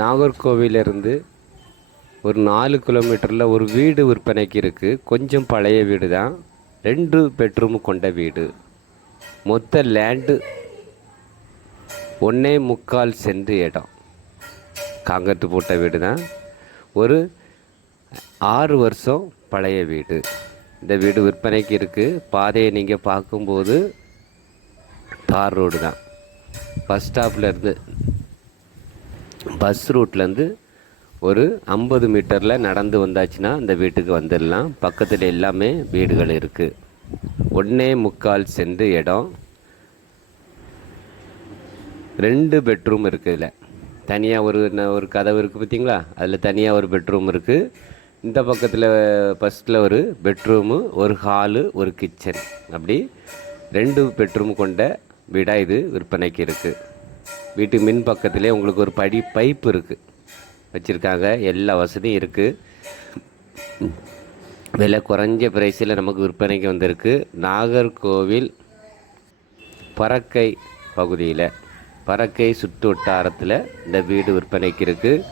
நாகர்கோவிலிருந்து ஒரு நாலு கிலோமீட்டரில் ஒரு வீடு விற்பனைக்கு இருக்குது கொஞ்சம் பழைய வீடு தான் ரெண்டு பெட்ரூம் கொண்ட வீடு. மொத்த லேண்டு ஒன்றே முக்கால் சென்று இடம். காங்கத்து போட்ட வீடு தான் ஒரு ஆறு வருஷம் பழைய வீடு. இந்த வீடு விற்பனைக்கு இருக்குது பாதையை நீங்கள் பார்க்கும்போது தார் ரோடு தான் பஸ் ஸ்டாப்லேருந்து பஸ் ரூட்லேருந்து ஒரு ஐம்பது மீட்டரில் நடந்து வந்தாச்சுன்னா அந்த வீட்டுக்கு வந்துடலாம். பக்கத்தில் எல்லாமே வீடுகள் இருக்குது ஒன்றே முக்கால் சென்ட் இடம். ரெண்டு பெட்ரூம் இருக்குது இதில். தனியாக ஒரு ஒரு கதவு இருக்குது பார்த்தீங்களா அதில் தனியாக ஒரு பெட்ரூம் இருக்குது இந்த பக்கத்தில் ஃபஸ்ட்டில் ஒரு பெட்ரூமு ஒரு ஹாலு ஒரு கிச்சன் அப்படி ரெண்டு பெட்ரூம் கொண்ட வீடாக இது விற்பனைக்கு இருக்குது வீட்டு மின் பக்கத்திலே உங்களுக்கு ஒரு படி பைப் இருக்குது வச்சுருக்காங்க. எல்லா வசதியும் இருக்குது விலை குறைஞ்ச பிரைஸில் நமக்கு விற்பனைக்கு வந்திருக்கு. நாகர்கோவில் பறக்கை பகுதியில் பறக்கை சுற்று வட்டாரத்தில் இந்த வீடு விற்பனைக்கு இருக்குது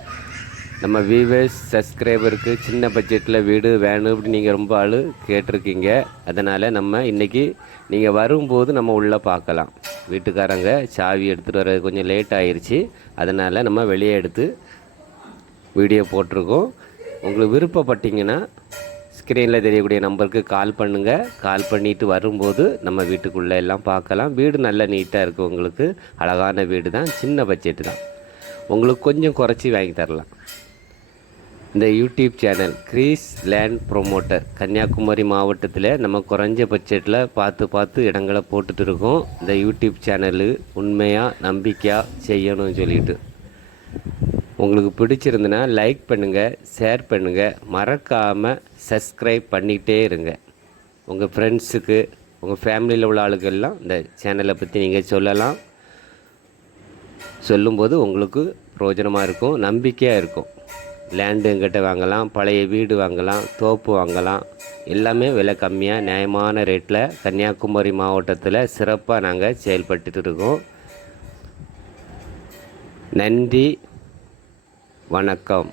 நம்ம வியூவர்ஸ் சப்ஸ்கிரைபருக்கு சின்ன பட்ஜெட்டில் வீடு வேணும் அப்படின்னு நீங்கள் ரொம்ப ஆள் கேட்டிருக்கீங்க. அதனால் நம்ம இன்றைக்கி நீங்கள் வரும்போது நம்ம உள்ளே பார்க்கலாம். வீட்டுக்காரங்க சாவி எடுத்துகிட்டு வர கொஞ்சம் லேட் ஆயிடுச்சு அதனால் நம்ம வெளியே எடுத்து வீடியோ போட்டிருக்கோம். உங்களுக்கு விருப்பப்பட்டீங்கன்னா ஸ்க்ரீனில் தெரியக்கூடிய நம்பருக்கு கால் பண்ணுங்கள் கால் பண்ணிட்டு வரும்போது நம்ம வீட்டுக்குள்ளே எல்லாம் பார்க்கலாம். வீடு நல்ல நீட்டாக இருக்குது உங்களுக்கு. அழகான வீடு தான் சின்ன பட்ஜெட்டு தான். உங்களுக்கு கொஞ்சம் குறைச்சி வாங்கி தரலாம். இந்த YouTube channel Greece land promoter. Kanyakumari மாவட்டத்தில் நம்ம குறைஞ்ச பட்ஜெட்டில் பார்த்து பார்த்து இடங்களை போட்டுட்டு இருக்கோம். இந்த யூடியூப் சேனலு உண்மையாக நம்பிக்கையாக செய்யணும்னு சொல்லிட்டு. உங்களுக்கு பிடிச்சிருந்துன்னா லைக் பண்ணுங்கள் ஷேர் பண்ணுங்கள் மறக்காமல் சப்ஸ்கிரைப் பண்ணிகிட்டே இருங்க. உங்கள் ஃப்ரெண்ட்ஸுக்கு உங்கள் ஃபேமிலியில் உள்ள ஆளுக்கெல்லாம் இந்த சேனலை பற்றி நீங்கள் சொல்லலாம். சொல்லும்போது உங்களுக்கு பிரயோஜனமாக இருக்கும் நம்பிக்கையாக இருக்கும். லேண்டு எங்கிட்ட வாங்கலாம் பழைய வீடு வாங்கலாம் தோப்பு வாங்கலாம். எல்லாமே விலை கம்மியாக நியாயமான ரேட்டில் கன்னியாகுமரி மாவட்டத்தில் சிறப்பாக நாங்கள் செயல்பட்டு இருக்கோம் நன்றி வணக்கம்.